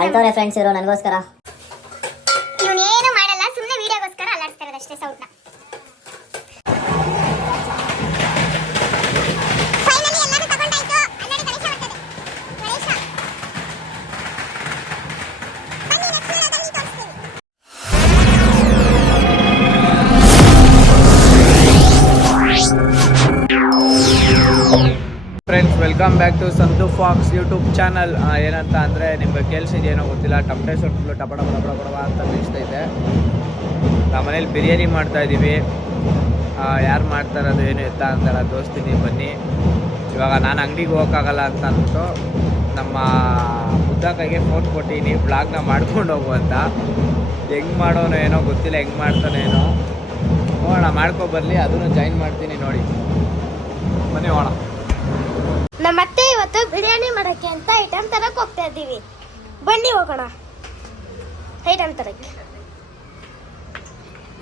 ಅಳ್ತವ್ರೆ friends ಇವರು ನನಗೋಸ್ಕರ. ಇವನೇನು ಮಾಡಲ್ಲ, ಸುಮ್ಮನೆ ವಿಡಿಯೋಗೋಸ್ಕರ ಅಲ್ಲಾಡ್ತಾರೆ ಅಷ್ಟೇ ಸೌಟ್ನ. Friends, welcome back to Santu Fox YouTube channel. ಏನಂತ ಅಂದರೆ ನಿಮ್ಗೆ ಕೇಳಿಸಿದೇನೋ ಗೊತ್ತಿಲ್ಲ, ಟಮಟೆ ಸೊಪ್ಪು ಟಪಡ ಬಡ ಅಂತ ಬೀಳ್ತೈತೆ. ನಮ್ಮ ಮನೇಲಿ ಬಿರಿಯಾನಿ ಮಾಡ್ತಾಯಿದ್ದೀವಿ. ಯಾರು ಮಾಡ್ತಾರದು ಏನು ಎತ್ತ ಅಂತಾರ ತೋರಿಸ್ತೀನಿ ಬನ್ನಿ. ಇವಾಗ ನಾನು ಅಂಗಡಿಗೆ ಹೋಗೋಕ್ಕಾಗಲ್ಲ ಅಂತ ಅಂದ್ಬಿಟ್ಟು ನಮ್ಮ ಮುದ್ದ ಕೈಗೆ ಫೋನ್ ಕೊಟ್ಟಿನಿ ಬ್ಲಾಗ್ನ ಮಾಡ್ಕೊಂಡು ಹೋಗು ಅಂತ. ಹೆಂಗೆ ಮಾಡೋನೋ ಏನೋ ಗೊತ್ತಿಲ್ಲ, ಹೆಂಗೆ ಮಾಡ್ತಾನೆ ಏನೋ ನೋಡೋಣ. ಮಾಡ್ಕೊಬರಲಿ, ಅದನ್ನು ಜಾಯಿನ್ ಮಾಡ್ತೀನಿ ನೋಡಿ. ಬನ್ನಿ ಹೋಗೋಣ. ನಮ್ಮತ್ತೆ ಇವತ್ತು ಬಿರಿಯಾನಿ ಮಾಡಕ್ಕೆ ಅಂತ ಐಟಮ್ ತರಕ್ ಹೋಗ್ತಾ ಇದ್ದೀವಿ. ಬನ್ನಿ ಹೋಗೋಣ ಐಟಮ್ ತರಕ್ಕೆ.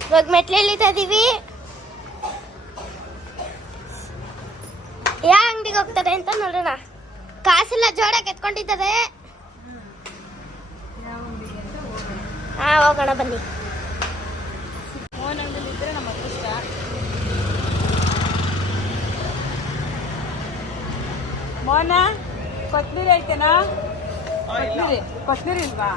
ಇವಾಗ ಮೆಟ್ಲು ಇಳಿತಾ ಇದೀವಿ. ಯಾವ ಅಂಗಡಿಗೆ ಹೋಗ್ತಾರೆ ಅಂತ ನೋಡೋಣ. ಕಾಸೆಲ್ಲ ಜೋಡಕ್ಕೆ ಎತ್ಕೊಂಡಿದ್ದಾರೆ. ಹೋಗೋಣ ಬನ್ನಿ. ಮೋನ ಕೊತ್ಮೀರಿ ಐತೆನಾ? ಕೊತ್ಮೀರಿ ಇಲ್ವಾ?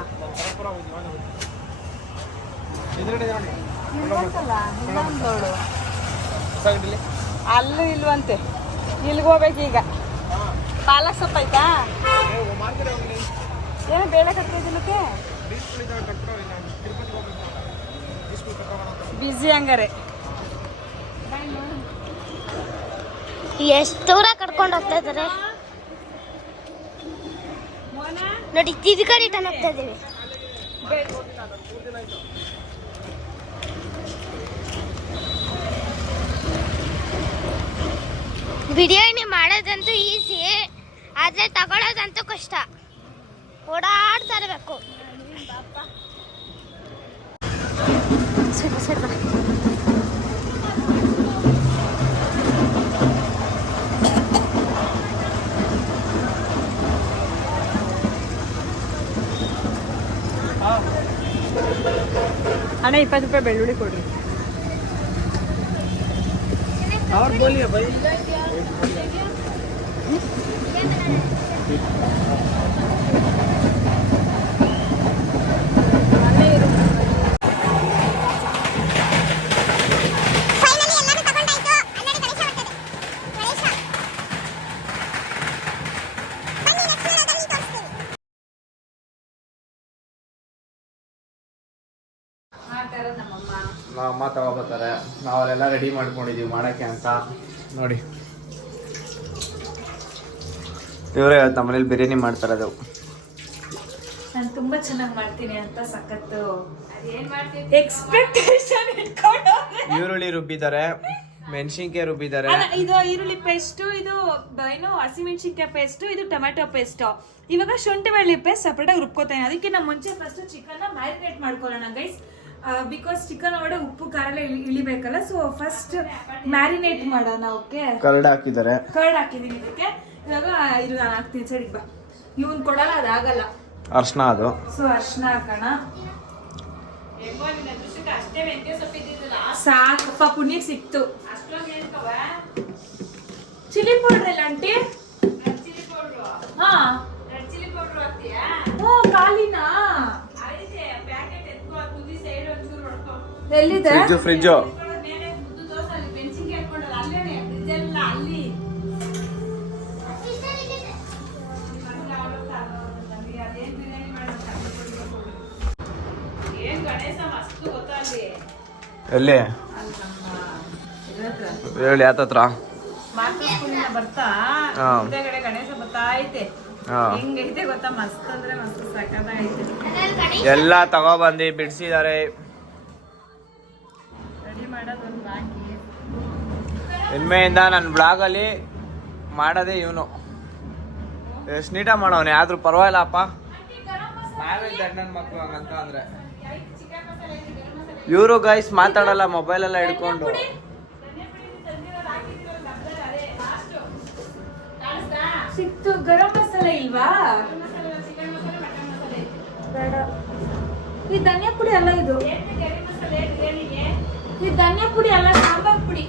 ಅಲ್ಲೂ ಇಲ್ವಂತೆ. ಇಲ್ಲಿಗೆ ಹೋಗ್ಬೇಕೀಗ. ಪಾಲಕ್ ಸೊಪ್ಪು ಆಯ್ತಾ? ಏನು ಬೇಳೆ ಕಟ್ತಿದ್ದಕ್ಕೆ ಬಿಸಿ ಹಂಗಾರೆ. ಎಷ್ಟು ದೂರ ಕಟ್ಕೊಂಡು ಹೋಗ್ತಾ ಇದ್ದಾರೆ ನೋಡಿ. ತಿದ್ದಿ ಕಡೆ ಟನ್ ಹೋಗ್ತಾ ಇದ್ದೀವಿ. ಬಿರಿಯಾನಿ ಮಾಡೋದಂತೂ ಈಸಿ, ಆದ್ರೆ ತಗೊಳ್ಳೋದಂತೂ ಕಷ್ಟ. ಓಡಾಡ್ತಾ ಇರಬೇಕು. ಅಣ್ಣ 20 ರೂಪಾಯಿ ಬೆಳ್ಳುಳ್ಳಿ ಕೊಡ್ರಿ. और बोलिए भाई. ಅಮ್ಮ ತಗೋಬರ್ತಾರೆ. ನಾವಲ್ಲೆಲ್ಲ ರೆಡಿ ಮಾಡ್ಕೊಂಡಿದ್ದೀವಿ ಮಾಡೋಕ್ಕೆ ಅಂತ ನೋಡಿ. ಇವರೇ ನಮ್ಮ ಮನೇಲಿ ಬಿರಿಯಾನಿ ಮಾಡ್ತಾರೆ. ಅದು ನಾನು ತುಂಬಾ ಚೆನ್ನಾಗಿ ಮಾಡ್ತೀನಿ ಅಂತ ಸಖತ್ತು ಎಕ್ಸ್ಪೆಕ್ಟೇಷನ್ ಇಟ್ಕೊಂಡು ಈರುಳ್ಳಿ ರುಬ್ಬಿದ್ದಾರೆ, ಮೆಣಸಿನ್ಕಾಯಿ ರುಬ್ಬಿದ್ದಾರೆ. ಇದು ಈರುಳ್ಳಿ ಪೇಸ್ಟ್, ಇದು ಏನು ಹಸಿಮೆಣಸಿನ್ಕಾಯಿ ಪೇಸ್ಟ್, ಇದು ಟೊಮೆಟೊ ಪೇಸ್ಟ್. ಇವಾಗ ಶುಂಠಿ ಬೆಳ್ಳುಳ್ಳಿ ಪೇಸ್ಟ್ ಸಪ್ರೇಟ್ ಆಗಿ ರುಬ್ಕೋತೇನೆ. ಅದಕ್ಕೆ ನಾವು ಮುಂಚೆ ಫಸ್ಟ್ ಚಿಕನ್ ಮ್ಯಾರಿನೇಟ್ ಮಾಡ್ಕೊಳ್ಳೋಣ ಗೈಸ್. ಬಿಕಾಸ್ ಚಿಕನ್ ಒಳಗಡೆ ಉಪ್ಪು ಖಾರ ಎಲ್ಲ ಇಳಿಬೇಕಲ್ಲ. ಸೊ ಫಸ್ಟ್ ಮ್ಯಾರಿನೇಟ್ ಮಾಡೋಣ. ಓಕೆ, ಕರ್ಡ್ ಹಾಕಿದ್ದಾರೆ. ಕರ್ಡ್ ಹಾಕಿದೀನಿ ಇದಕ್ಕೆ. ಇವಾಗ ಇದು ನಾನು ಹಾಕ್ತೀನಿ. ಸರಿ ಬಾ, ಇವನ್ ಕೊಡಲ್ಲ, ಅದಾಗಲ್ಲ. ಅರ್ಶನ ಅದು. ಸೊ ಅರ್ಶನ ಹಾಕೋಣ. ಸಾಕಪ್ಪ, ಪುಣ್ಯ ಸಿಕ್ತು. ಚಿಲ್ಲಿ ಪೌಡರ್ ಇಲ್ಲ ಆಂಟಿ? ಹಾ, ಖಾಲಿನಾ? ಎಲ್ಲಿದೆ ಫ್ರಿಜ್? ಎಲ್ಲಿ ಹೇಳಿ, ಯಾತತ್ರ ಬರ್ತಾ ಗಣೇಶ ಬರ್ತಾ ಐತೆ. ಹೆಂಗೈತೆ ಗೊತ್ತಾ? ಮಸ್ತ್ ಅಂದ್ರೆ ಮಸ್ತ್ ಸಕ್ಕತ್ತಾಗೈತೆ. ಎಲ್ಲ ತಗೊಬಂದು ಬಿಡಿಸಿದ್ದಾರೆ. ರೆಡಿ ಮಾಡೋದು ಒಂದು ಬಾಕಿ. ಇನ್ಮೆಯಿಂದ ನನ್ನ ಬ್ಲಾಗಲ್ಲಿ ಮಾಡೋದೇ ಇವನು. ಎಷ್ಟು ನೀಟಾಗಿ ಮಾಡೋನೆ, ಆದ್ರೂ ಪರವಾಗಿಲ್ಲಪ್ಪ. ನಾವೇ ಗಂಡನ ಮಕ್ಕಳು ಹಂಗಂತ ಅಂದ್ರೆ. ಇವರು ಗೈಸ್ ಮಾತಾಡಲ್ಲ, ಮೊಬೈಲೆಲ್ಲ ಹಿಡ್ಕೊಂಡು. ಸಿಕ್ತು. ಗರಂ ಮಸಾಲೆ ಇಲ್ವಾ? ಬೇಡ. ಈ ಧನಿಯಾ ಪುಡಿ ಅಲ್ಲ ಇದು, ಈ ಧನಿಯಾ ಪುಡಿ ಅಲ್ಲ, ಸಾಂಬಾರ್ ಪುಡಿ.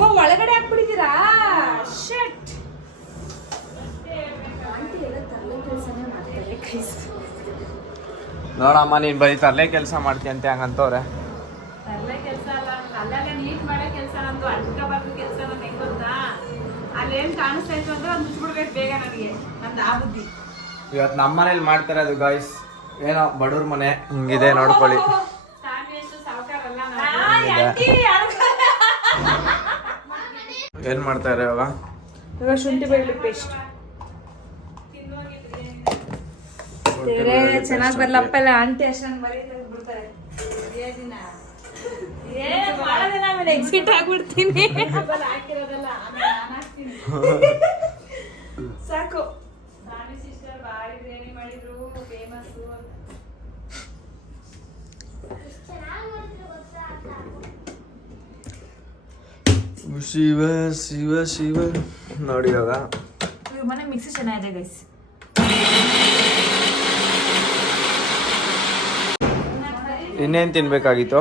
ಓ ಒಳಗಡೆ ಹಾಕ್ಬಿಟ್ಟಿದ್ದೀರಾ? ಶಟ್. ಆಂಟಿ ಎಲ್ಲ ತರಲೆ ಕೆಲಸನೇ ಮಾಡ್ತಾರೆ ಗೈಸ್. ನೋಡಮ್ಮ ನೀನ್ ಬರೀ ತರಲೆ ಕೆಲಸ ಮಾಡ್ತೀಯಂತೆ ಹಂಗಂತವ್ರೆ. ತರಲೆ ಕೆಲಸ ಅಲ್ಲ, ಅಲ್ಲೆಲ್ಲ ನೀಟ್ ಮಾಡೋ ಕೆಲಸ, ನಮ್ದು ಅಡ್ಕಬಾರ್ದು ಕೆಲಸ. ನಮ್ಗೆ ಹೆಂಗ್ ಗೊತ್ತಾ, ಅಲ್ಲೇನ್ ಕಾಣಿಸ್ತಾ ಇತ್ತು ಅಂದ್ರೆ ಅದು ಮುಚ್ಬಿಡ್ಬೇಕು ಬೇಗ. ನನಗೆ ನಮ್ದು ಆ ಬುದ್ಧಿ. ಇವತ್ತು ನಮ್ಮ ಮನೇಲಿ ಮಾಡ್ತಾರೆ ಅದು ಗಾಯ್ಸ್. ಏನೋ ಬಡವ್ರ ಮನೆ ಹಿಂಗಿದೆ ನೋಡ್ಕೊಳ್ಳಿ. ಏನ್ ಮಾಡ್ತಾರೆ ಇವಾಗ? ಇವಾಗ ಶುಂಠಿ ಬೆಳ್ಳುಳ್ಳಿ ಪೇಸ್ಟ್. ಚೆನ್ನಾಗಿ ಬರ್ಲಪ್ಪ ಇಲ್ಲ ಆಂಟಿ ಅಷ್ಟೊಂದು ಮರೀತಾರೆ ಬಿಡ್ತಾರೆ. ಎಕ್ಸಿಟ್ ಆಗ್ಬಿಡ್ತೀನಿ. ಸಾಕು. ಭಾರಿ ಬಿರಿಯಾನಿ ಮಾಡಿದ್ರು, ಫೇಮಸ್. ಶಿವ ಶಿವ ಶಿವ. ನೋಡಿ ಇವಾಗ ಇವ್ರ ಮನೆ ಮಿಕ್ಸಿ ಚೆನ್ನಾಗಿದೆ ಗೈಸ್. ಇನ್ನೇನ್ ತಿನ್ಬೇಕಾಗಿತ್ತು?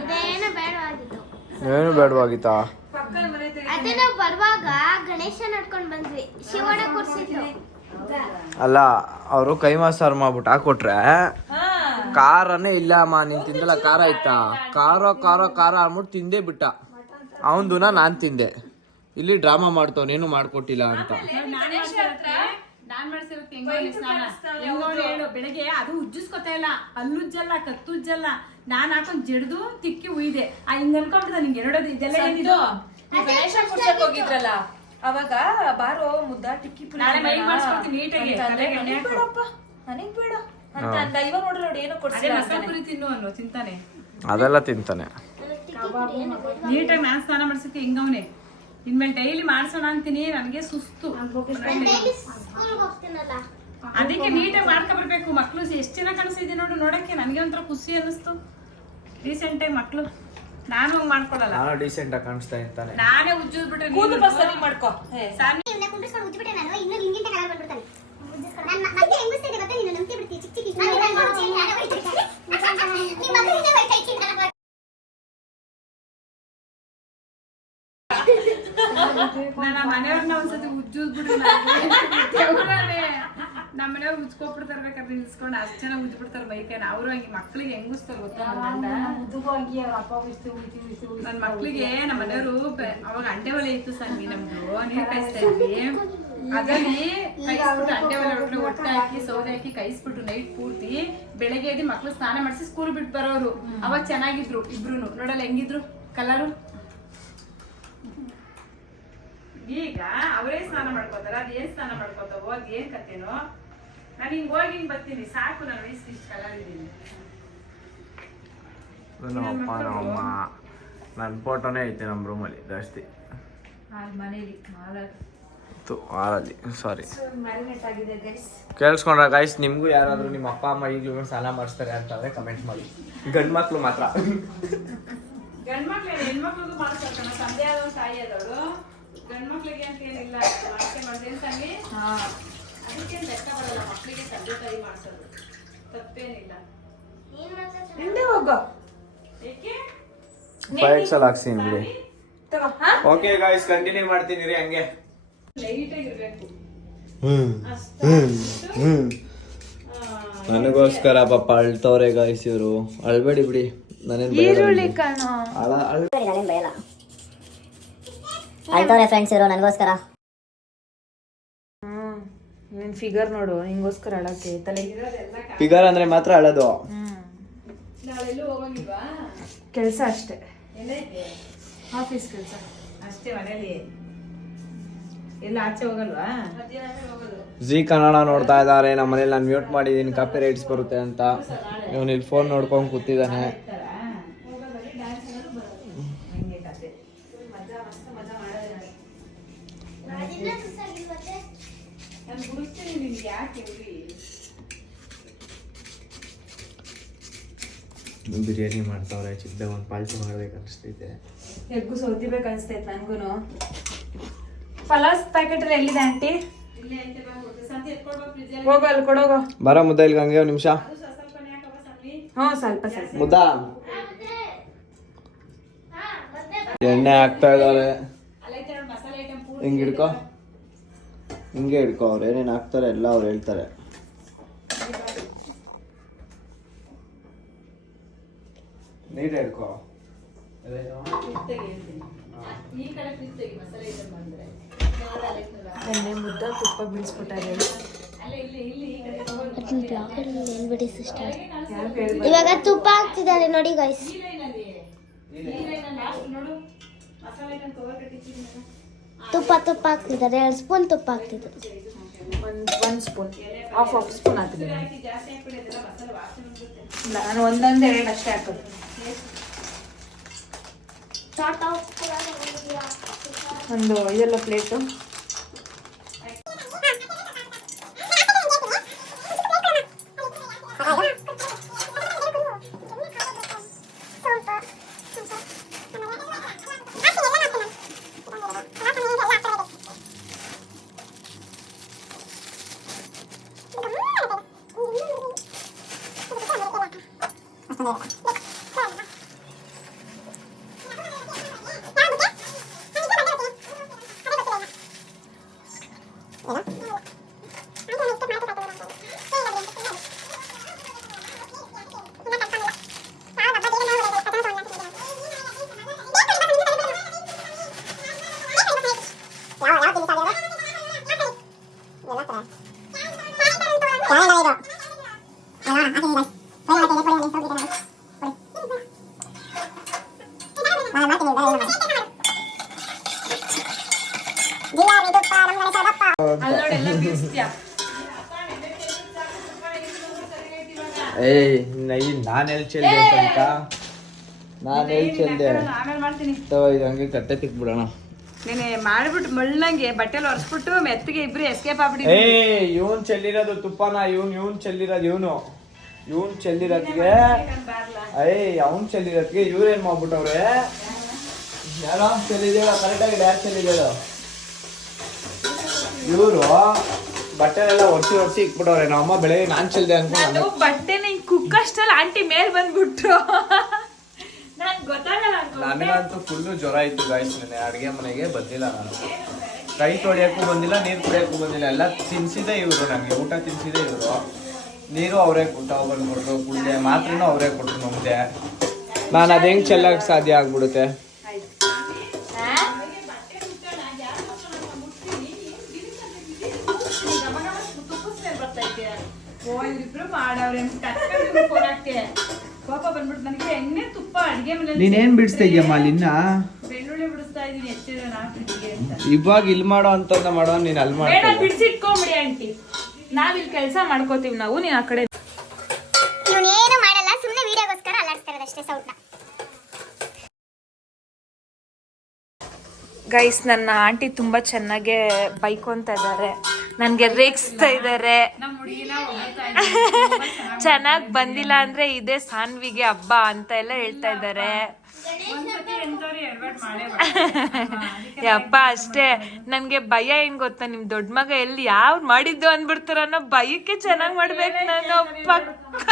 ಇದೇನು ಬೇಡವಾಗಿತ್ತು. ಏನು ಬೇಡವಾಗಿತ್ತಾ? ಅದೇ ನಾವು ಬರುವಾಗ ಗಣೇಶ ನಡ್ಕೊಂಡ್ ಬಂದ್ವಿ, ಶಿವಣ್ಣ ಕೂರ್ಸಿದ್ರು. ಅಲ್ಲ ಅವರು ಕೈಮಾ ಸಾರು ಮಾಡ್ಬಿಟ್ಟು ಹಾಕೊಟ್ರೆ ಖಾರನೇ ಇಲ್ಲ ಅಮ್ಮ. ನೀನ್ ತಿಂದಲ್ಲ ಖಾರ ಆಯ್ತಾ? ಖಾರ ಖಾರ ಖಾರ ಅಂದ್ಬಿಟ್ಟು ತಿಂದೇ ಬಿಟ್ಟ. ಅವನ್ದುನ ನಾನ್ ತಿಂದೆ. ಇಲ್ಲಿ ಡ್ರಾಮಾ ಮಾಡ್ತಾವ್ ನೀನು ಮಾಡ್ಕೊಟ್ಟಿಲ್ಲ ಅಂತ. ನಾನ್ ಮಾಡ್ಸಿರೋದು ಹೇಳು. ಬೆಳಗ್ಗೆ ಅದು ಉಜ್ಜಿಸ್ಕೊತಾ ಇಲ್ಲ, ಅಲ್ಲುಜ್ಜಲ್ಲ, ಕತ್ತುಜ್ಜಲ್ಲ. ನಾನ್ ಹಾಕೊಂಡ್ ಜಡ್ದು ತಿಕ್ಕಿ ಉಯ್ದೆ. ಹಿಂಗ್ ಅನ್ಕೊಂಡ್ಬಿಡ್ದ ನಿಂಗೆ ಎರಡೋದು ಇದೆಲ್ಲ ಏನಿದು. ಗಣೇಶ ಕುರ್ಸಕ್ ಹೋಗಿದ್ರಲ್ಲ ಅವಾಗ ಬಾರೋ ಮುದ್ದ ಟಿಕ್ಕಿ ನಾಳೆ ಮೈ ಮಾಡ್ಸ್ಕೊಡ್ತೀನಿ ನೀಟಾಗಿ. ಬೇಡಪ್ಪ ನನಗ್ ಬೇಡ ಅಂತ ಅಂದ. ಇವಾಗ ನೋಡ್ರಿ ನೋಡಿ ಏನೋ ಕೊಡ್ಸಿಲ್ಲ. ಪುರಿ ತಿನ್ನು ಅನ್ನೋ ತಿಂತಾನೆ, ಅದೆಲ್ಲ ತಿಂತಾನೆ. ನೀಟಾಗಿ ನಾನ್ ಸ್ನಾನ ಮಾಡ್ಸಕ್ಕೆ ಹೆಂಗವನೆ. ಇನ್ಮೇಲೆ ಡೈಲಿ ಮಾಡ್ಸೋಣ ಅಂತೀನಿ, ನನ್ಗೆ ಸುಸ್ತು. ಅದಕ್ಕೆ ನೀಟಾಗಿ ಮಾಡ್ಕೊಬರ್ಬೇಕು. ಮಕ್ಳು ಎಷ್ಟ್ ಚೆನ್ನಾಗಿ ಕಾಣಿಸ್ತಿದೆ ನೋಡು ನೋಡಕ್ಕೆ. ನನ್ಗೆ ಒಂಥರ ಖುಷಿ ಅನ್ನಿಸ್ತು. ರೀಸೆಂಟ್ ಆಗಿ ಮಕ್ಳು ನಾನು ಹಂಗ್ ಮಾಡ್ಕೊಳಲ್ಲ. ನಾನು ಡೀಸೆಂಟ್ ಆಗಿ ಕಾಣಿಸ್ತಾ ಇರ್ತಾನೆ. ನಾನೇ ಉಜ್ಜಿದ್ಬಿಟ್ರೆ ಕೂದಲು ಬಸ್ ಸರಿ ಮಾಡ್ಕೋ. ನನ್ನ ಮನೆಯವ್ರನ್ನ ಒಂದ್ಸತಿ ಉಜ್ಜಿದ್ಬಿಟ್ರೆ ನಮ್ಮ ಮನೆಯವ್ರು ಉಜ್ಕೊಬಿಡ್ತಾರೆ. ಬೇಕಾದ್ರೆ ನಿಲ್ಸ್ಕೊಂಡು ಅಷ್ಟ್ ಚೆನ್ನಾಗಿ ಉಜ್ಬಿಡ್ತಾರೆ ಬೈಕೇನ. ಅವರು ಹಂಗೆ ಮಕ್ಳಿಗೆ ಹೆಂಗಿಸ್ತಾರೆ ಗೊತ್ತಾ? ನನ್ ಮಕ್ಳಿಗೆ ನಮ್ಮ ಮನೆಯವರು ಅವಾಗ ಅಂಡೆ ಒಲೆ ಇತ್ತು ಸಂಗಿ, ನಮ್ದು ನೀರ್ ಕಾಯಿಸ್ತಾ ಇದ್ವಿ. ಅದ್ರಲ್ಲಿ ಕೈಸ್ಬಿಟ್ಟು ಅಂಡೆ ಒಲೆ ಒಟ್ಟೆ ಹೊಟ್ಟೆ ಹಾಕಿ ಸೌದೆ ಹಾಕಿ ಕೈಸ್ಬಿಟ್ಟು ನೈಟ್ ಪೂರ್ತಿ ಬೆಳಗ್ಗೆ ಎದ್ದು ಮಕ್ಳು ಸ್ನಾನ ಮಾಡಿಸಿ ಸ್ಕೂಲ್ ಬಿಟ್ಟು ಬರೋರು. ಅವಾಗ ಚೆನ್ನಾಗಿದ್ರು ಇಬ್ರು. ನೋಡಲ್ಲ ಹೆಂಗಿದ್ರು ಕಲರು. ಈಗ ಅವರೇ ಸ್ನಾನ ಮಾಡ್ಕೋತಾರ. ಅದೇನ್ ಸ್ನಾನ ಮಾಡ್ಕೋತಾವೋ ಅದೇನ್ ಕತ್ತೇನೋ. ನಾನು ಹಿಂಗ್ ಹೋಗಿ ಹಿಂಗ್ ಬರ್ತೀನಿ ಸಾಕು. ನಾನು ಇಷ್ಟು ಕಲರ್ ಇದ್ದೀನಿ. ನಮ್ಮಪ್ಪ ನಮ್ಮಮ್ಮ ನನ್ನ ಫೋಟೋನೇ ಐತೆ ನಮ್ಮ ರೂಮಲ್ಲಿ ಜಾಸ್ತಿ. ಮನೇಲಿ ಹಾಲಲ್ಲಿ ಸಾರಿ ಮ್ಯಾರಿನೇಟ್ ಆಗಿದೆ ಗೈಸ್. ಕೇಳಿಸ್ಕೊಂಡ್ರ ಗೈಸ್? ನಿಮ್ಗೂ ಯಾರಾದ್ರೂ ನಿಮ್ಮ ಅಪ್ಪ ಅಮ್ಮ ಈಗಲೂ ಸ್ನಾನ ಮಾಡಿಸ್ತಾರೆ ಅಂತಂದ್ರೆ ಕಮೆಂಟ್ ಮಾಡಿ. ಗಂಡ್ ಮಕ್ಳು ಮಾತ್ರ. ಗಂಡ್ಮಕ್ಳು ಹೆಣ್ಮಕ್ಳಿಗೂ ಮಾಡ್ತಾರೆ. ತಂದೆ ಆದವ್ರು ತಾಯಿ ಆದವರು ಗಂಡ್ಮಕ್ಳಿಗೆ ಅಂತ ಏನಿಲ್ಲ. ಮಾಡ್ತೇನೆ ತಂಗಿ, ಅದಕ್ಕೆ ಲೆಕ್ಕ ಬರಲ್ಲ. ಮಕ್ಳಿಗೆ ತಂದೆ ತಾಯಿ ಮಾಡ್ಸೋದು ತಪ್ಪೇನಿಲ್ಲ. ಹಿಂದೆ ಹೋಗೋ. ಏಕೆ ಬೈಕ್ಸ್ ಅಲ್ಲಿ ಹಾಕ್ಸಿನಿ ಬಿಡಿ. ತಗೋ. ಓಕೆ ಗಾಯ್ಸ್ ಕಂಟಿನ್ಯೂ ಮಾಡ್ತೀನಿ ರೀ ಹಂಗೆ. ಲೈಟ್ ಆಗಿರ್ಬೇಕು. ನನಗೋಸ್ಕರ ಪಾಪ ಅಳ್ತವ್ರೆ ಗಾಯ್ಸ್ ಇವರು. ಅಳ್ಬೇಡಿ ಬಿಡಿ, ಈರುಳ್ಳಿ ಕಾಣೋ. ನಾನೇನ್ ಬಯಲ್ಲ. ಅಳ್ತವ್ರೆ ಫ್ರೆಂಡ್ಸ್ ಇರೋ ನನಗೋಸ್ಕರ. ನಿನ್ ಫಿಗರ್ ನೋಡು, ನಿಂಗೋಸ್ಕರ ಅಳಕ್ಕೆ ತಲೆ. ಫಿಗರ್ ಅಂದ್ರೆ ಮಾತ್ರ ಅಳೋದು. ನಾಳೆಲ್ಲೂ ಹೋಗಂಗಿಲ್ವಾ? ಕೆಲಸ ಅಷ್ಟೇ, ಎಲ್ಲೈತೆ ಆಫೀಸ್ ಕೆಲಸ ಅಷ್ಟೇ. ಮನೇಲಿ ಎಲ್ಲ ಆಚೆ ಹೋಗಲ್ವಾ? ಜಿ ಕನ್ನಡ ನೋಡ್ತಾ ಇದ್ದಾರೆ. ನಮ್ಮ ಮನೇಲಿ ನಾನು ಮ್ಯೂಟ್ ಮಾಡಿದ್ದೀನಿ, ಕಾಪಿ ರೈಟ್ಸ್ ಬರುತ್ತೆ ಅಂತ. ಇವನು ಇಲ್ಲಿ ಫೋನ್ ನೋಡ್ಕೊಂಡು ಕೂತಿದ್ದಾನೆ. ಬಿರಿಯಾನಿ ಮಾಡ್ತಾವ್ರೆ. ಚಿಕ್ಕದಾಗ ಒಂದು ಪಾಲ್ಸಿ ಮಾಡ್ಬೇಕು ಅನಿಸ್ತೈತೆ. ಎಗ್ಗು ಸೌದಿಬೇಕು ಅನಿಸ್ತೈತೆ ನನ್ಗೂನು. ಪಲಾವ್ ಪ್ಯಾಕೆಟ್ ಎಲ್ಲ ಎಲ್ಲಿದೆ ಆಂಟಿ? ಇಲ್ಲೇ ಐತೆ ಬಾ ಸಂತೆ ಎತ್ಕೊಳ್ಬಾ ಫ್ರಿಜ್ ಅಲ್ಲಿ ಹೋಗೋ ಅಲ್ಲಿ ಕೊಡೋಗೋ. ಬರ ಮುದ್ದ ಇಲ್ಲಿ ಹಂಗೆ ಒಂದು ನಿಮಿಷ. ಸ್ವಲ್ಪನೇ ಹಾಕವ ಸಂವಿ ಹ್ಞೂ ಸ್ವಲ್ಪ ಮುದ್ದ ಎಣ್ಣೆ ಹಾಕ್ತಾ ಇದ್ದಾರೆ. ಅಲ್ಲೈತೆ ನೋಡಿ ಮಸಾಲೆ ಐಟಮ್ ಪೂರ್ತಿ ಹಿಂಗೆ ಹಿಡ್ಕೊ, ಹಿಂಗೆ ಹಿಡ್ಕೊ. ಅವ್ರು ಏನೇನು ಹಾಕ್ತಾರೆ ಎಲ್ಲ ಅವ್ರು ಹೇಳ್ತಾರೆ. ನೀಟ್ ಹಿಡ್ಕೊ. ಈ ಕಡೆ ಫ್ರಿಜ್ ತೆಗಿ ಮಸಾಲೆ ಐಟಮ್ ಬಂದ್ರೆ ಎಣ್ಣೆ ಮುದ್ದ ತುಪ್ಪ ಬೀಳ್ಸ್ಬಿಟ್ಟಾರೆ. ಅಲ್ಲೇ ಇಲ್ಲಿ ಇಲ್ಲಿ ಈ ಕಡೆ ಏನ್ ಬಿಡಿ ಸಿಸ್ಟರ್, ಇವಾಗ ತುಪ್ಪ ಹಾಕ್ತಿದ್ದಾರೆ ನೋಡಿ ಗೈಸ್. ಈ ಲೈನಲ್ಲಿ ಲಾಸ್ಟ್ ನೋಡು ಮಸಾಲೆ ಐಟಮ್ ಕವರ್ ಕಟ್ಟಿದ್ದೀನಿ ತುಪ್ಪ ಹಾಕ್ತಿದ್ದಾರೆ. 2 ಸ್ಪೂನ್ ತುಪ್ಪ ಹಾಕ್ತಿದ್ದಾರೆ. ಒಂದು ಸ್ಪೂನ್ ಹಾಫ್ ಸ್ಪೂನ್ ಹಾಕಿದ್ದೀನಿ. ಹಾಕಿ ಜಾಸ್ತಿ ಹಾಕ್ಬಿಡಿ ಅದೆಲ್ಲ ಮಸಾಲೆ ವಾಸನೆ ಬರುತ್ತೆ. ನಾನು ಒಂದೊಂದು 2 ಅಷ್ಟೇ ಹಾಕೋದು. ಒಂದು ಇದೆಲ್ಲ ಪ್ಲೇಟು. ಅಲ್ಲೋಡೆಲ್ಲ ಬೀಳಿಸ್ತೀಯಾ? ಏಯ್ ನಾನು ಎಲ್ಲಿ ಚೆಲ್ದೆ ಅಂತ ನಾನು ಎಲ್ಲಿ ಚೆಲ್ದೆ. ಆಮೇಲೆ ಮಾಡ್ತೀನಿ. ಇದು ಹಂಗೆ ಕಟ್ಟೆ ತಿಕ್ಬಿಡೋಣ. ನೀನೆ ಮಾಡ್ಬಿಟ್ಟು ಮಳ್ಳಂಗೆ ಬಟ್ಟೆಲಿ ಒರೆಸ್ಬಿಟ್ಟು ಮೆತ್ತಿಗೆ ಇಬ್ರು ಎಸ್ಕೇಪ್ ಆಗ್ಬಿಡಿ. ಏಯ್ ಇವನ್ ಚೆಲ್ಲಿರೋದು ತುಪ್ಪನ, ಇವನ್ ಚೆಲ್ಲಿರೋದು ಇವನ್ ಚೆಲ್ಲಿರೋದ್ಗೆ. ಏಯ್ ಅವ್ನ್ ಚೆಲ್ಲಿರೋದ್ಗೆ ಇವ್ರೇನ್ ಮಾಡ್ಬಿಟ್ಟವ್ರೆ. ಯಾರೋ ಚೆಲ್ಲಿದೇಳ ಕರೆಕ್ಟಾಗಿ ಡ್ಯಾರ್ ಚೆಲ್ಲಿದೇಳ. ಇವರು ಬಟ್ಟೆನೆಲ್ಲ ಒರ್ಸಿ ಇಕ್ಬಿಟ್ಟವ್ರೆ. ನಮ್ಮಮ್ಮ ಬೆಳಗ್ಗೆ ನಾನ್ ಚೆಲ್ದೆ ಅನ್ಕೊಂಡು ನಾನು ಬಟ್ಟೆನ ಹಿಂಗ್ ಕುಕ್ಕಷ್ಟಲ್ಲಿ ಆಂಟಿ ಮೇಲ್ ಬಂದ್ಬಿಟ್ರು. ನನ್ ಗೊತ್ತಾಗಲ್ಲ ನನಗಂತೂ ಫುಲ್ಲು ಜ್ವರ ಇತ್ತು ಗಾಯ್ಸ್. ನೆನೆ ಅಡುಗೆ ಮನೆಗೆ ಬಂದಿಲ್ಲ ನಾನು. ಕೈ ತೊಳೆಯೋಕ್ಕೂ ಬಂದಿಲ್ಲ, ನೀರು ಕುಡಿಯೋಕ್ಕೂ ಬಂದಿಲ್ಲ. ಎಲ್ಲ ತಿನ್ಸಿದೆ ಇವರು ನನಗೆ. ಊಟ ತಿನ್ಸಿದೆ ಇವರು. ನೀರು ಅವರೇ ಊಟ ಬಂದ್ಬಿಟ್ರು, ಕುಡಿದೆ ಮಾತ್ರನೂ ಅವರೇ ಕೊಟ್ಟರು ನಮ್ದೆ. ನಾನು ಅದು ಹೆಂಗೆ ಚೆಲ್ಲಕ್ಕೆ ಸಾಧ್ಯ ಆಗ್ಬಿಡುತ್ತೆ. ಕೋಪ ಬಂದ್ಬಿಟ್ಟು ನನಗೆ ಎಣ್ಣೆ ತುಪ್ಪ ಅಡಿಗೆ ಮನೇಲಿ ನೀನೇನ್ ಬಿಡಿಸ್ತಾ ಇದೀಯಮ್ಮ ಅಲ್ಲಿನ್ನ? ಬೆಳ್ಳುಳ್ಳಿ ಬಿಡಿಸ್ತಾ ಇದೀನಿ ಎತ್ತಿರೋ ಫ್ರಿಜ್ಗೆ ಅಂತ. ಇವಾಗ ಇಲ್ಲಿ ಮಾಡೋ ಅಂತಂದ ಮಾಡೋ ನೀನ್ ಅಲ್ಲಿ ಬೇಡ ಮಾಡ್ತಾ ಬಿಡ್ಸಿಟ್ಕೊಂಬಿಡಿ ಆಂಟಿ. ನಾವಿಲ್ಲಿ ಕೆಲಸ ಮಾಡ್ಕೋತೀವಿ ನಾವು, ನೀನ್ ಆ ಕಡೆ. ಇವನೇನು ಮಾಡಲ್ಲ, ಸುಮ್ಮನೆ ವಿಡಿಯೋಗೋಸ್ಕರ ಅಲ್ಲಾಡ್ತಾರೆ ಅಷ್ಟೇ ಸೌಟ್ನ. ಗೈಸ್, ನನ್ನ ಆಂಟಿ ತುಂಬಾ ಚೆನ್ನಾಗೆ ಬೈಕೊಂತ ಇದ್ದಾರೆ, ನನ್ಗೆ ರೇಗಿಸ್ತಾ ಇದ್ದಾರೆ. ನಮ್ಮ ಹುಡುಗಿನ ಹೊಗಳ್ತಾ ಇದ್ದೀನಿ. ಚೆನ್ನಾಗ್ ಬಂದಿಲ್ಲ ಅಂದ್ರೆ ಇದೇ ಸಾನ್ವಿಗೆ ಹಬ್ಬ ಅಂತ ಎಲ್ಲ ಹೇಳ್ತಾ ಇದ್ದಾರೆ. ಒಂದ್ಸತಿ ಎಂತವ್ರು ಎಡವಟ್ ಮಾಡೇ ಯಪ್ಪ ಅಷ್ಟೇ. ನನ್ಗೆ ಭಯ ಏನ್ ಗೊತ್ತಾ, ನಿಮ್ ದೊಡ್ಡ ಮಗ ಎಲ್ಲಿ ಯಾವ್ ಮಾಡಿದ್ದು ಅಂದ್ಬಿಡ್ತಾರ ಅನ್ನೋ ಭಯಕ್ಕೆ ಚೆನ್ನಾಗ್ ಮಾಡ್ಬೇಕು ನಾನು ಪಕ್ಕ.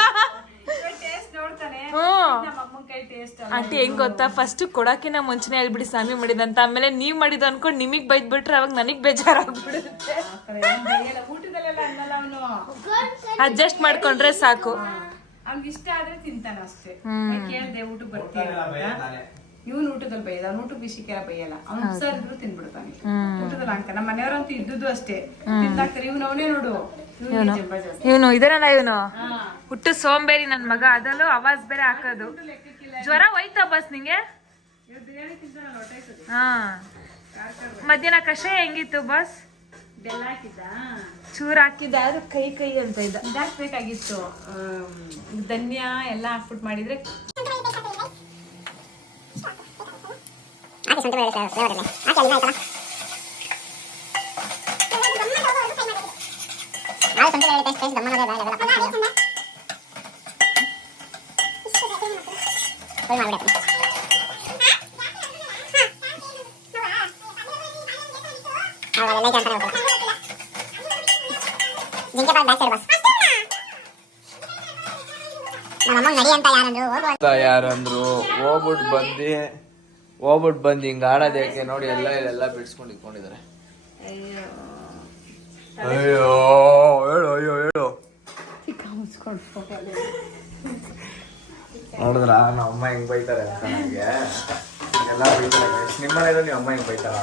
ಟೇಸ್ಟ್ ನೋಡ್ತಾನೆ. ಹ್ಮ್ ನಮ್ಮ ಅಮ್ಮನ ಕೈ ಟೇಸ್ಟ್ ಆಂಟಿ ಹೆಂಗ್ ಗೊತ್ತಾ, ಫಸ್ಟ್ ಕೊಡಕಿನ ಮುಂಚೆನೆ ಹೇಳ್ಬಿಡಿ ಸಾನ್ವಿ ಮಾಡಿದಂತ. ಆಮೇಲೆ ನೀವ್ ಮಾಡಿದ್ದು ಅನ್ಕೊಂಡ್ ನಿಮಗ್ ಬೈದ್ಬಿಟ್ರೆ ಅವಾಗ ನನಗ್ ಬೇಜಾರಾಗ್ಬಿಡುತ್ತೆ. ಊಟದಲ್ಲೆಲ್ಲ ಅನ್ನಲ್ಲ ಅವನು. ಅಡ್ಜಸ್ಟ್ ಮಾಡ್ಕೊಂಡ್ರೆ ಸಾಕು. ಅವ್ನಿಗೆ ಇಷ್ಟ ಆದ್ರೆ ತಿಂತಾನ ಅಷ್ಟೇ. ಕೇಳ್ದೆ ಊಟಕ್ಕೆ ಬರ್ತೀಯ ಅಂತ. ಇವನ್ ಊಟದಲ್ಲಿ ಬೈಯಲ್ಲ, ಅವ್ನ ಊಟಕ್ಕೆ ವಿಷಯಕ್ಕೆಲ್ಲ ಬೈಯಲ್ಲ. ಅವ್ನು ಸರ್ ಇದ್ರು ತಿನ್ಬಿಡ್ತಾನೆ ಊಟದಲ್ಲಿ. ಹಂಗ ನಮ್ಮ ಮನೆಯವ್ರಂತೂ ಇದ್ದುದು ಅಷ್ಟೇ ತಿಂದಾಕ್ತಾರೆ. ಇವ್ನು ಅವನೇ ನೋಡು, ಇವನು ಇದರಲ್ಲ, ಇವನು ಹುಟ್ಟು ಸೋಂಬೇರಿ ನನ್ ಮಗ. ಅದಲ್ಲೂ ಅವಾಜ್ ಬೇರೆ ಹಾಕೋದು. ಜ್ವರ ಹೋಯ್ತಾ ಬಸ್ ನಿಂಗೆ? ಹಾ, ಮಧ್ಯಾಹ್ನ ಕಷಾಯ ಹೆಂಗಿತ್ತು ಬಸ್? ಬೆಲ್ಲ ಹಾಕಿದ್ದ, ಚೂರ್ ಹಾಕಿದ್ದ, ಯಾರು ಕೈ ಅಂತ ಇದ್ದ. ಇದಾಕ್ಬೇಕಾಗಿತ್ತು, ಧನ್ಯ ಎಲ್ಲ ಹಾಕ್ಬಿಟ್ಟು ಮಾಡಿದ್ರೆ. ಯಾರಂದ್ರು ಹೋಗ್ಬಿಟ್ಟು ಬಂದು ಹಿಂಗ ಆಡೋದಕ್ಕೆ ನೋಡಿ ಎಲ್ಲ ಬಿಡ್ಸ್ಕೊಂಡು ಇಟ್ಕೊಂಡಿದ್ದಾರೆ. ಅಯ್ಯೋ ಹೇಳು ಹೇಳು ನೋಡಿದ್ರ ನಮ್ಮ ಅಮ್ಮ ಹಿಂಗ್ ಬೈತಾರೆ ಅಂತ ನನಗೆ ಎಲ್ಲ ಬೈತಾರೆ. ನಿಮ್ಮನೇಲಿ ನೀವು ಅಮ್ಮ ಹಿಂಗ್ ಬೈತಾರ?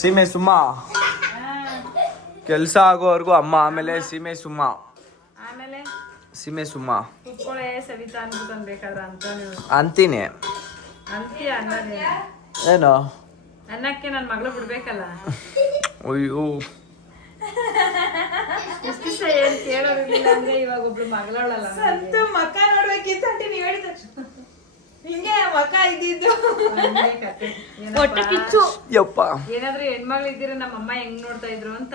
ಸೀಮೆ ಸುಮ್ಮ ಕೆಲ್ಸ ಆಗೋವರೆಗೂ ಅಮ್ಮ, ಆಮೇಲೆ ಸೀಮೆ ಸುಮ್ಮ, ಆಮೇಲೆ ಸೀಮೆ ಸುಮ್ಮ ಕುತ್ಕೊಳ್ಳೆ ಸವಿತಾ ಅನ್ಬಿಟ್ಟು ಬೇಕಾದ್ರ ಅಂತ ಅಂತೀನಿ. ಅಂತೀಯ ಅನ್ನೋದೇ ಏನು ಅನ್ನಕ್ಕೆ ನನ್ನ ಮಗಳು ಬಿಡ್ಬೇಕಲ್ಲ. ಅಯ್ಯೋ ಎಷ್ಟು ದಿವಸ ಏನ್ ಕೇಳೋದಿಲ್ಲ ಅಂದ್ರೆ ಇವಾಗ ಒಬ್ಳು ಮಗಳವಳಲ್ಲ. ಸಂತು ಮಕ್ಕ ನೋಡ್ಬೇಕಿತ್ತು ಅಂತ ನೀವ್ ಹೇಳಿದ ತಕ್ಷಣ ಹಿಂಗೆ ಮಕ್ಕ ಇದ್ದಿದ್ದು ಹೊಟ್ಟೆ ಕಿಚ್ಚು. ಯಪ್ಪ ಏನಾದ್ರೂ ಹೆಣ್ಮಕ್ಳು ಇದ್ದೀರ ನಮ್ಮಮ್ಮ ಹೆಂಗ್ ನೋಡ್ತಾ ಇದ್ರು ಅಂತ.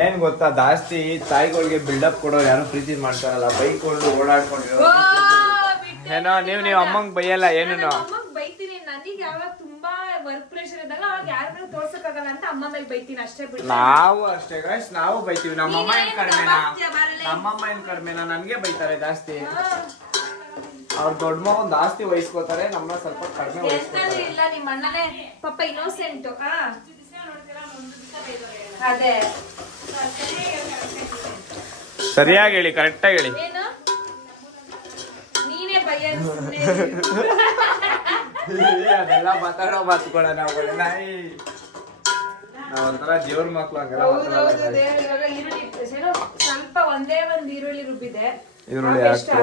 ಏನ್ ಗೊತ್ತಾ, ಜಾಸ್ತಿ ತಾಯಿಗಳಿಗೆ ಬಿಲ್ಡಪ್ ಕೊಡೋರು ಯಾರು ಪ್ರೀತಿ ಮಾಡ್ತಾರಲ್ಲ, ಬೈಕೊಂಡು ಓಡಾಡ್ಕೊಂಡಿರೋ. ಏನೋ ನೀವು ಅಮ್ಮಂಗ್ ಬೈಯಲ್ಲ ಏನು? ಅಮ್ಮಂಗ್ ಬೈತೀನಿ. ನನಗೆ ಯಾವಾಗ ತುಂಬಾ ವರ್ಕ್ ಪ್ರೆಷರ್ ಇದ್ದಾಗ ಅವಾಗ ಯಾರ ಮೇಲೆ ತೋರ್ಸಕ್ಕಾಗಲ್ಲ ಅಂತ ಅಮ್ಮ ಮೇಲೆ ಬೈತೀನಿ ಅಷ್ಟೇ ಬಿಟ್ಟು. ನಾವು ಅಷ್ಟೇ ಗೈಸ್, ನಾವು ಬೈತೀವಿ. ನಮ್ಮಮ್ಮ ಏನ್ ಕಡಿಮೆನಾ? ನಮ್ಮಮ್ಮ ಏನ್ ಕಡಿಮೆನಾ? ನನ್ಗೆ ಬೈತಾರೆ ಜಾಸ್ತಿ. ಅವ್ರ ದೊಡ್ಡ ಮಗನ್ ಜಾಸ್ತಿ ವಹಿಸ್ಕೋತಾರೆ, ನಮ್ಮ ಸ್ವಲ್ಪ ಕಡಿಮೆ ವಹಿಸ್ಕೋತಾರೆ. ಇಲ್ಲ ನಿಮ್ಮ ಅಣ್ಣನೇ ಪಾಪ ಇನ್ನೋಸೆಂಟ್. ಅದೇ ಸರಿಯಾಗಿ ಹೇಳಿ, ಕರೆಕ್ಟಾಗಿ ಹೇಳಿ. ಏನು ನೀನೇ ಬೈಯ ಅದೆಲ್ಲ ಮಾತಾಡೋ ಮಾತುಗಳ ನಾವೊಂಥರ ದೇವ್ರ ಮಕ್ಳು ಹಂಗೆಲ್ಲ ಮಾತಾಡೋದು. ಈರುಳ್ಳಿ ಸ್ವಲ್ಪ ಒಂದೇ ಒಂದ್ ಈರುಳ್ಳಿ ರುಬ್ಬಿದೆ. ಈರುಳ್ಳಿ ಹಾಕು.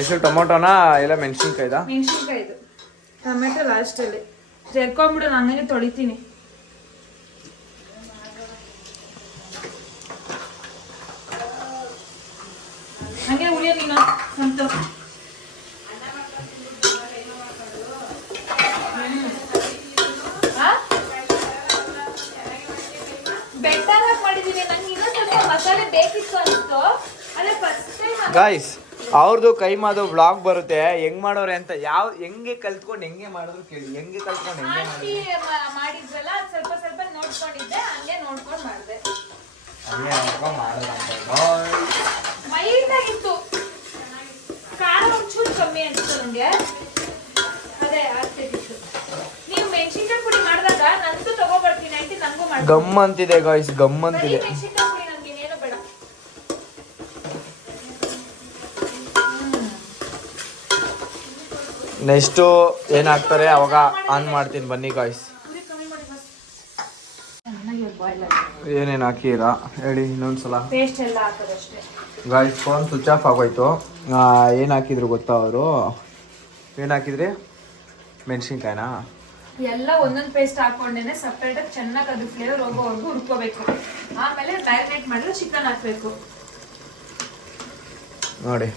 ಎಷ್ಟು ಟೊಮೊಟೊನಾ ಇಲ್ಲ ಮೆಣಸಿನ್ಕಾಯ್ದ? ಮೆಣಸಿನ್ಕಾಯ್ದು, ಟೊಮೆಟೊ ಲಾಸ್ಟ್ ಅಲ್ಲಿ ಜರ್ಕೊಂಡ್ಬಿಡು. ನಾನು ತೊಳಿತೀನಿ. ಹಂಗೆ ಉಳಿಯ ನೀನು ಸಂತು. ಬೆಟ್ಟರ್ ಮಾಡಿದೀನಿ. ನಂಗೆ ಇನ್ನೂ ಸ್ವಲ್ಪ ಮಸಾಲೆ ಬೇಕಿತ್ತು ಅನಿಸ್ತು. ಅದೇ ಫಸ್ಟ್ ಟೈಮ್ ಗಾಯ್ಸ್ ಅವ್ರದ್ದು ಕೈ ಮಾದು ವ್ಲಾಗ್ ಬರುತ್ತೆ, ಹೆಂಗ್ ಮಾಡೋರೆ ಅಂತ. ಹೆಂಗೆ ಕಲ್ತ್ಕೊಂಡು ಹೆಂಗೆ ಮಾಡಿದ್ರು ಕೇಳಿ. ಹೆಂಗೆ ಕಲ್ತ್ಕೊಂಡು ಹೆಂಗೆ ಆಂಟಿ ಮಾಡಿದ್ರಲ್ಲ ಸ್ವಲ್ಪ ಸ್ವಲ್ಪ ನೋಡ್ಕೊಂಡಿದ್ದೆ, ಹಂಗೆ ನೋಡ್ಕೊಂಡು ಮಾಡಿದೆ. ಮೈಲ್ಡ್ ಆಗಿತ್ತು, ಖಾರ ಒಂಚೂರು ಕಮ್ಮಿ ಅನ್ಸುತ್ತೆ ನಂಗೆ. ಅದೇ ಆಗ್ತಿತ್ತು. ನೀವು ಮೆಣಸಿನ್ಕಾಯಿ ಪುಡಿ ಮಾಡಿದಾಗ ನಂದು ತಗೋಬರ್ತೀನಿ ಆಂಟಿ, ನಂಗೂ ಮಾಡಿ. ಗಮ್ ಅಂತಿದೆ ಗಾಯ್ಸ್, ಗಮ್ ಅಂತಿದೆ. ಮೆಣಸಿನ್ಕಾಯಿ ಪುಡಿ ನಂಗೆ ಇನ್ನೇನು ಬೇಡ. ನೆಕ್ಸ್ಟು ಏನಾಗ್ತಾರೆ ಅವಾಗ ಆನ್ ಮಾಡ್ತೀನಿ ಬನ್ನಿ ಗಾಯ್ಸ್. ಏನೇನು ಹಾಕಿರಾ ಹೇಳಿ ಇನ್ನೊಂದ್ಸಲ. ಪೇಸ್ಟ್ ಎಲ್ಲ ಹಾಕೋದಷ್ಟೇ ಗಾಯ್ಸ್. ಫೋನ್ ಸ್ವಿಚ್ ಆಫ್ ಆಗೋಯ್ತು. ಏನು ಹಾಕಿದ್ರು ಗೊತ್ತಾ ಅವರು? ಏನು ಹಾಕಿದ್ರಿ? ಮೆಣಸಿನ್ಕಾಯಿನಾ? ಎಲ್ಲ ಒಂದೊಂದು ಪೇಸ್ಟ್ ಹಾಕೊಂಡೇನೆ ಸಪ್ರೇಟಾಗಿ ಚೆನ್ನಾಗಿ ಅದು ಫ್ಲೇವರ್ ಹೋಗೋವರೆಗೂ ಹುರ್ಕೋಬೇಕು. ಆಮೇಲೆ ಮ್ಯಾರಿನೇಟ್ ಮಾಡಿದ್ರೆ ಚಿಕನ್ ಹಾಕಬೇಕು. ನೋಡಿ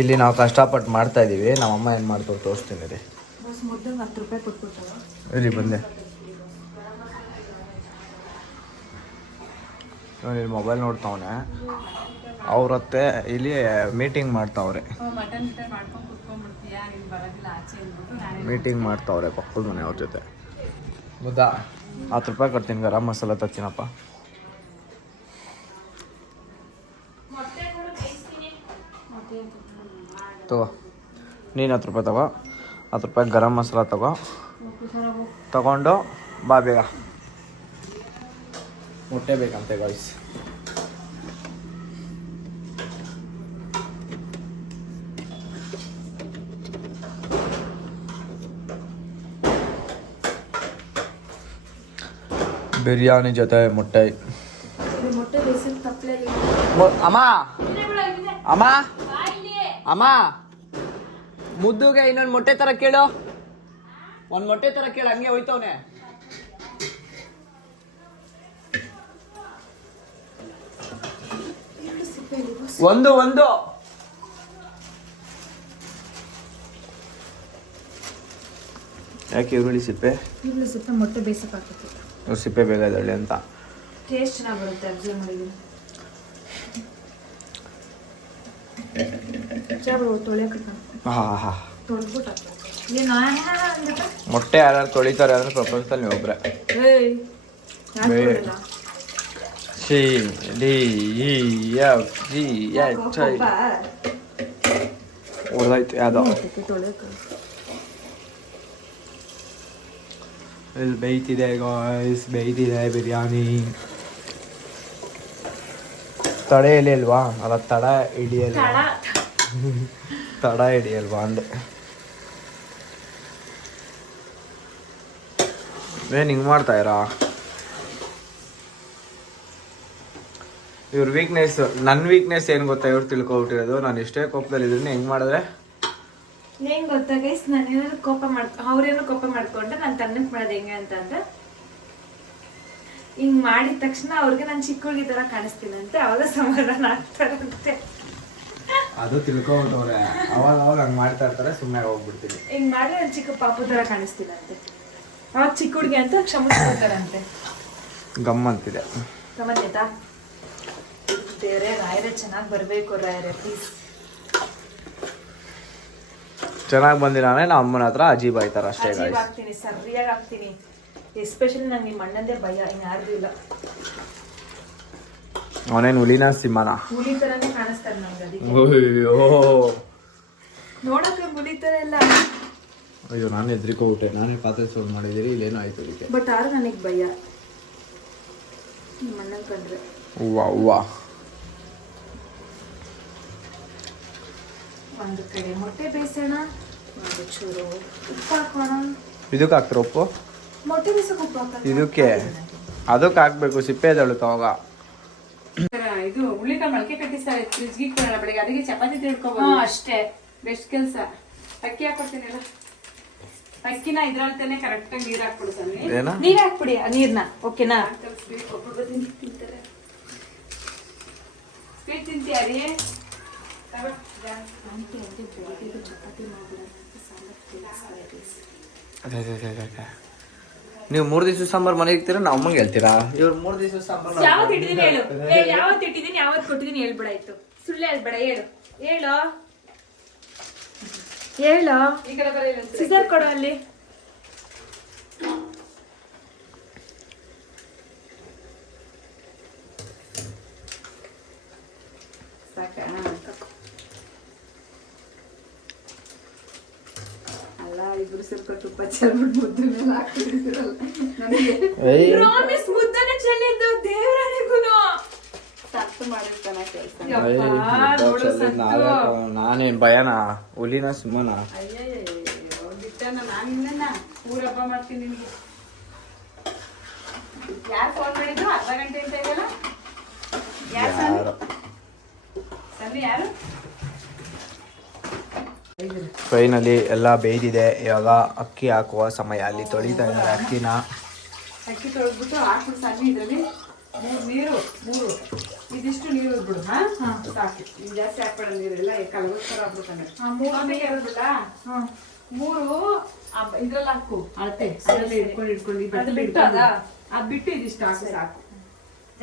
ಇಲ್ಲಿ ನಾವು ಕಷ್ಟಪಟ್ಟು ಮಾಡ್ತಾ ಇದೀವಿ. ನಮ್ಮಮ್ಮ ಏನು ಮಾಡ್ತಾರೆ ತೋರಿಸ್ತೀನಿ ರೀ. ಬಸ್ ಮುದ್ದಂಗೆ 10 ರೂಪಾಯಿ ಕೊಟ್ಬಿಡ್ತಾವ. ಇಲ್ಲಿ ಬಂದೆ ನೋಡಿ, ಮೊಬೈಲ್ ನೋಡ್ತಾವನೆ. ಅವ್ರತ್ತೆ ಇಲ್ಲಿ ಮೀಟಿಂಗ್ ಮಾಡ್ತಾವ್ರೆ. ಮಟನ್ ಮಾಡ್ಕೊಂಡು ಕುತ್ಕೊಂಡ್ಬಿಡ್ತೀಯಾ, ನೀನ್ ಬರೋದಿಲ್ಲ ಆಚೆ ಅಂದ್ಬಿಟ್ಟು ಮೀಟಿಂಗ್ ಮಾಡ್ತಾವ್ರೆ ಪಕ್ಕದ ಮನೆ ಅವ್ರ ಜೊತೆ. ಮುದ್ದಾ 10 ರೂಪಾಯಿ ಕೊಡ್ತೀನಿ, ಗರಂ ಮಸಾಲ ತಚ್ಚಿನಪ್ಪ. ತಗೋ ನೀನು 10 ರೂಪಾಯಿ ತಗೋ. 10 ರೂಪಾಯಿ ಗರಂ ಮಸಾಲ ತಗೊಂಡು ಬಾ ಬೇಗ. ಮೊಟ್ಟೆ ಬೇಕಂತೆ ಗಾಯ್ಸ್. ಬಿರಿಯಾನಿ ಜೊತೆ ಮೊಟ್ಟೆ. ಅಮ್ಮ ಅಮ್ಮ ಅಮ್ಮ, ಮುದ್ದುಗೆ ಇನ್ನೊಂದು ಮೊಟ್ಟೆ ತರ ಕೇಳು. ಒಂದ್ ಮೊಟ್ಟೆ ತರ ಕೇಳು, ಹಂಗೆ ಹೋಯ್ತವನೆ. ಒಂದು ಯಾಕೆ ಈರುಳ್ಳಿ ಸಿಪ್ಪೆ? ಮೊಟ್ಟೆ ಬೇಯಿಸಕ್ಕಾಗ್ತದೆ. ಸಿಪ್ಪೆ ಬೇಗ ಇದಳ್ಳಿ ಅಂತ. ಟೇಸ್ಟ್ ಚೆನ್ನಾಗಿ ಬರುತ್ತೆ. ಅಬ್ಸರ್ವ್ ಮಾಡಿದ್ದೀನಿ. ಮೊಟ್ಟೆ ಯಾರು ತೊಳಿತಾರೆ ಅಂದ್ರೆ ಪ್ರಪಂಚದಲ್ಲಿ ನೀವು ಒಬ್ರೆ. C D E F G H I ಹೊಡೆದಾಯ್ತು ಯಾವುದೋ ಇಲ್ಲಿ ಬೇಯ್ತಿದೆ ಗಾಯ್ಸ್, ಬೇಯ್ತಿದೆ ಬಿರಿಯಾನಿ. ತಡೆ ಎಲೆಯಲ್ವಾ? ಅಲ್ಲ ತಡ ಹಿಡಿಯಲ್ವಾ? ತಡ ಹಿಡಿಯಲ್ವಾ ಅಂದೆ. ಏನು ಹಿಂಗೆ ಮಾಡ್ತಾಯಿರಾ? ಇವ್ರ ವೀಕ್ನೆಸ್, ನನ್ನ ವೀಕ್ನೆಸ್ ಏನು ಗೊತ್ತಾ? ಇವ್ರು ತಿಳ್ಕೊಬಿಟ್ಟಿರೋದು ನಾನು ಎಷ್ಟೇ ಕೋಪದಲ್ಲಿ ಇದ್ದೀನಿ ಹೆಂಗೆ ಮಾಡಿದ್ರೆ ಏನ್ ಗೊತ್ತಾ ಗೈಸ್, ನಾನು ಏನಾದ್ರು ಅವ್ರೇನೋ ಕೋಪ ಮಾಡ್ಕೊಂಡ್ರೆ ನಾನು ತನ್ನಕ್ ಮಾಡೋದು ಹೆಂಗೆ ಅಂತಂದ್ರೆ ಹಿಂಗ್ ಮಾಡಿದ ತಕ್ಷಣ ಅವ್ರಿಗೆ ನಾನು ಚಿಕ್ಕ ಹುಡುಗಿ ತರ ಕಾಣಿಸ್ತೀನಂತೆ, ಅವಾಗ ಸಮಾಧಾನ ಆಗ್ತಾರಂತೆ. ಅದು ತಿಳ್ಕೊಬಿಟ್ಟವ್ರೆ, ಅವಾಗ ಹಂಗೆ ಮಾಡ್ತಾ ಇರ್ತಾರೆ, ಸುಮ್ಮನೆ ಹೋಗ್ಬಿಡ್ತೀನಿ. ಹಿಂಗ್ ಮಾಡಿ ನಾನು ಚಿಕ್ಕ ಪಾಪು ತರ ಕಾಣಿಸ್ತೀನಂತೆ, ಅವಾಗ ಚಿಕ್ಕ ಹುಡುಗಿ ಅಂತ ಕ್ಷಮಿಸ್ಕೊಳ್ತಾರಂತೆ. ಗಮ್ಮಂತಿದೆ. ಗಮನಿತಾ ದೇವ್ರೆ, ರಾಯರೇ ಚೆನ್ನಾಗಿ ಬರ್ಬೇಕು ರಾಯರೇ ಪ್ಲೀಸ್. ಚೆನ್ನಾಗಿ ಬಂದಿರಾನೆ ನಮ್ಮ ಅಮ್ಮನ ಹತ್ರ ಅಜೀಬ್ ಆಯ್ತಾರ ಅಷ್ಟೇ ಅಜೀಬ್ ಆಗ್ತೀನಿ, ಸರಿಯಾಗಿ ಆಗ್ತೀನಿ. ಎಸ್ಪೆಷಲಿ ನಂಗೆ ನಿಮ್ಮ ಅಣ್ಣಂದೇ ಭಯ, ಇನ್ಯಾರ್ದು ಇಲ್ಲ. ಅವನೇನು ಹುಲಿನ ಸಿಂಹನ? ಹುಲಿ ತರನೇ ಕಾಣಿಸ್ತಾರೆ ನಮ್ಗೆ, ಅದಕ್ಕೆ ಅಯ್ಯೋ ನೋಡಕ್ಕೆ ಹುಲಿ ತರ ಎಲ್ಲ. ಅಯ್ಯೋ ನಾನು ಹೆದ್ರಿಕೋಬಿಟ್ಟೆ, ನಾನೇ ಪಾತ್ರೆ ಸೌಂಡ್ ಮಾಡಿದ್ದೀರಿ, ಇಲ್ಲೇನೋ ಆಯ್ತು ಅದಕ್ಕೆ. ಬಟ್ ಆದ್ರೂ ನನಗೆ ಭಯ ನಿಮ್ಮ ಅಣ್ಣನ ಕಂಡ್ರೆ. ಹೂವಾ ಹೂವಾ. ಒಂದು ಕಡೆ ಮೊಟ್ಟೆ ಬೇಯಿಸೋಣ, ಒಂದು ಚೂರು ಉಪ್ಪು ಹಾಕೋಣ. ಇದಕ್ಕೆ ಹಾಕ್ತಾರೆ ಉಪ್ಪು? ಮೊಟ್ಟೆ ಬೇಯಿಸೋಕೆ ಉಪ್ಪು ಹಾಕೋಣ. ಇದಕ್ಕೆ ಅದಕ್ಕೆ ಹಾಕ್ಬೇಕು, ಸಿಪ್ಪೆ ಎದಳುತ್ತ ಅವಾಗ. ಇದು ಹುಳ್ಳಿಕಾಳು ಮೊಳಕೆ ಕಟ್ಟಿ ಸರ್ ಫ್ರಿಜ್ಗೆ ಇಟ್ಕೊಳ್ಳೋಣ ಬೆಳಗ್ಗೆ, ಅದಕ್ಕೆ ಚಪಾತಿ ತಿಳ್ಕೊಬೋದು ಅಷ್ಟೇ. ಬೆಸ್ಟ್ ಕೆಲಸ. ಅಕ್ಕಿ ಹಾಕೊಡ್ತೀನಲ್ಲ, ಅಕ್ಕಿನ ಇದ್ರಲ್ತಾನೆ ಕರೆಕ್ಟಾಗಿ ನೀರು ಹಾಕ್ಬಿಡು ಸನ್ನಿ. ನೀರು ಹಾಕ್ಬಿಡಿ ನೀರ್ನ, ಓಕೆನಾ? ಸ್ವೀಟ್ ತಿಂತೀಯ ರೀ? ನೀವು 3 ದಿವಸ ಸಾಂಬಾರ್ ಮನೆಗೆ ಇರ್ತೀರಾ, ನಾವು ಅಮ್ಮಂಗೆ ಹೇಳ್ತೀರಾ? ಇವ್ರು 3 ದಿವಸ ಸಾಂಬಾರ್ ಯಾವತ್ತು ಇಟ್ಟಿದ್ದೀನಿ ಹೇಳು, ಯಾವತ್ತು ಇಟ್ಟಿದ್ದೀನಿ ಯಾವತ್ತು ಕೊಟ್ಟಿದ್ದೀನಿ ಹೇಳ್ಬಿಡಾಯ್ತು, ಸುಳ್ಳು ಹೇಳ್ಬೇಡ. ಹೇಳು ಹೇಳು ಹೇಳು. ಈ ಕಡೆ ಬರೀ ಸಿಸರ್ ಕೊಡು ಅಲ್ಲಿ. ಅಲ್ಲ ಇಬ್ರು ಸ್ವಲ್ಪ ತುಪ್ಪ ಚೆಲ್ಬಿಟ್ಟು ಮುದ್ದೆ ಮೇಲೆ ಹಾಕ್ತಿದ್ದೀರಲ್ಲ ನನಗೆ ಪ್ರಾಮಿಸ್ ಮುದ್ದನೆ ಚೆಲ್ಲಿದ್ದು ದೇವರನಿಗೂನು ಸತ್ತು ಮಾಡಿರ್ತಾನ ಕೆಲಸ. ನಾನೇನ್ ಭಯನಾ? ಹುಲಿನ ಸಿಂಹನ? ಅಯ್ಯಯ್ಯೋ ಬಿಟ್ಟನ, ನಾನು ಇನ್ನೇನ ಊರ ಹಬ್ಬ ಮಾಡ್ತೀನಿ ನಿಮ್ಗೆ. ಯಾರು ಫೋನ್ ಮಾಡಿದ್ರು? ಅರ್ಧ ಗಂಟೆ ಅಂತ ಇದೆಯಲ್ಲ. ಯಾರು ಸನ್ನಿ? ಯಾರು? ಫೈನಲಿ ಎಲ್ಲ ಬೇಯ್ದಿದೆ. ಇವಾಗ ಅಕ್ಕಿ ಹಾಕುವ ಸಮಯ. ಅಲ್ಲಿ ತೊಳಿತಾ ಇದ್ದಾರೆ ಅಕ್ಕಿನ. ಅಕ್ಕಿ ತೊಳೆದ್ಬಿಟ್ಟು ಹಾಕ್ಬಿಡು ಸನ್ನಿ. ಇದರಲ್ಲಿ 3 ಇದಿಷ್ಟು ನೀರು ಬಿಡು. ಸಾಕು, ಈಗ ಜಾಸ್ತಿ ಹಾಕ್ಬೇಡ ನೀರೆಲ್ಲ, ಕಲಗೋಸ್ಕರ ಆಗ್ಬಿಡ್ತಾನೆ. 3 ಇರೋದಿಲ್ಲ, 3 ಇದ್ರಲ್ಲಿ ಹಾಕು ಅಳತೆ. ಅದರಲ್ಲಿ ಇಟ್ಕೊಂಡು ಬಿಟ್ಟು ಅದು ಬಿಟ್ಟು ಇದಿಷ್ಟು ಹಾಕು ಸಾಕು.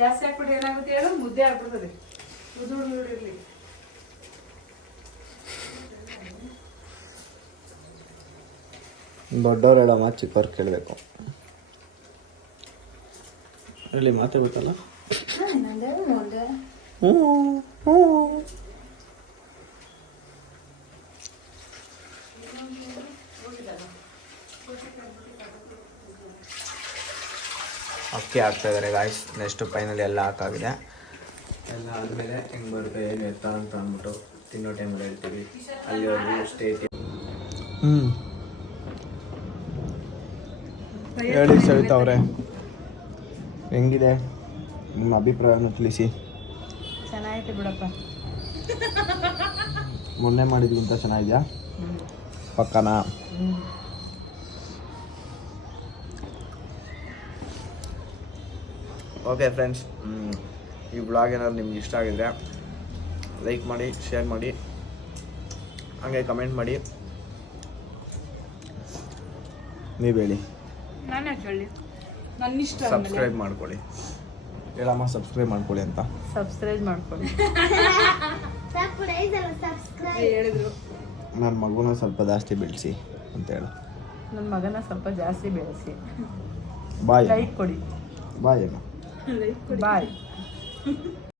ಜಾಸ್ತಿ ಹಾಕ್ಬಿಟ್ಟು ಏನಾಗುತ್ತೆ ಹೇಳು, ಮುದ್ದೆ ಆಗ್ಬಿಡ್ತದೆ. ಉದುರಿರ್ಲಿ. ದೊಡ್ಡವ್ರು ಹೇಳೋ ಮಾತು ಚಿಕ್ಕವ್ರು ಕೇಳಬೇಕು. ಹೇಳಿ ಮಾತೇ ಬಿಟ್ಟಲ್ಲ. ಅಕ್ಕಿ ಹಾಕ್ತಾ ಇದ್ದಾರೆ ಗಾಯ್ಸ್. ನೆಕ್ಸ್ಟ್ ಫೈನಲಿ ಎಲ್ಲ ಹಾಕಾಗಿದೆ. ಎಲ್ಲ ಆದಮೇಲೆ ಹೆಂಗೆ ಬರುತ್ತೆ ಏನು ಎತ್ತ ಅಂತ ಅಂದ್ಬಿಟ್ಟು ತಿನ್ನೋ ಟೈಮಲ್ಲಿ ಹೇಳ್ತೀವಿ. ಅಲ್ಲಿವರೆಗೂ ಸ್ಟೇಟ್. ಹೇಳಿ ಸವಿತಾ ಅವರೇ, ಹೆಂಗಿದೆ ನಿಮ್ಮ ಅಭಿಪ್ರಾಯವನ್ನು ತಿಳಿಸಿ. ಚೆನ್ನಾಗೈತೆ ಬಿಡಪ್ಪ. ಮೊನ್ನೆ ಮಾಡಿದ್ಗಿಂತ ಚೆನ್ನಾಗಿದೆಯಾ? ಪಕ್ಕನಾ? ಓಕೆ ಫ್ರೆಂಡ್ಸ್, ಈ ಬ್ಲಾಗ್ ಏನಾದ್ರು ನಿಮ್ಗೆ ಇಷ್ಟ ಆಗಿದ್ರೆ ಲೈಕ್ ಮಾಡಿ, ಶೇರ್ ಮಾಡಿ, ಹಾಗೆ ಕಮೆಂಟ್ ಮಾಡಿ. ನೀವು ಹೇಳಿ. ನಾನು ಯಾಕೆ ಹೇಳಿ? ನನ್ನ ಇಷ್ಟ. ಸಬ್ಸ್ಕ್ರೈಬ್ ಮಾಡ್ಕೊಳ್ಳಿ. ಹೇಳಮ್ಮ ಸಬ್ಸ್ಕ್ರೈಬ್ ಮಾಡ್ಕೊಳ್ಳಿ ಅಂತ. ಸಬ್ಸ್ಕ್ರೈಬ್ ಮಾಡ್ಕೊಳ್ಳಿ ಹೇಳಿದ್ರು. ನನ್ನ ಮಗುನ ಸ್ವಲ್ಪ ಜಾಸ್ತಿ ಬೆಳೆಸಿ ಅಂತ ಹೇಳು. ನನ್ನ ಮಗನ ಸ್ವಲ್ಪ ಜಾಸ್ತಿ ಬೆಳೆಸಿ. ಬಾಯ್. ಲೈಕ್ ಕೊಡಿ. ಬಾಯ್ ಬಾಯ್.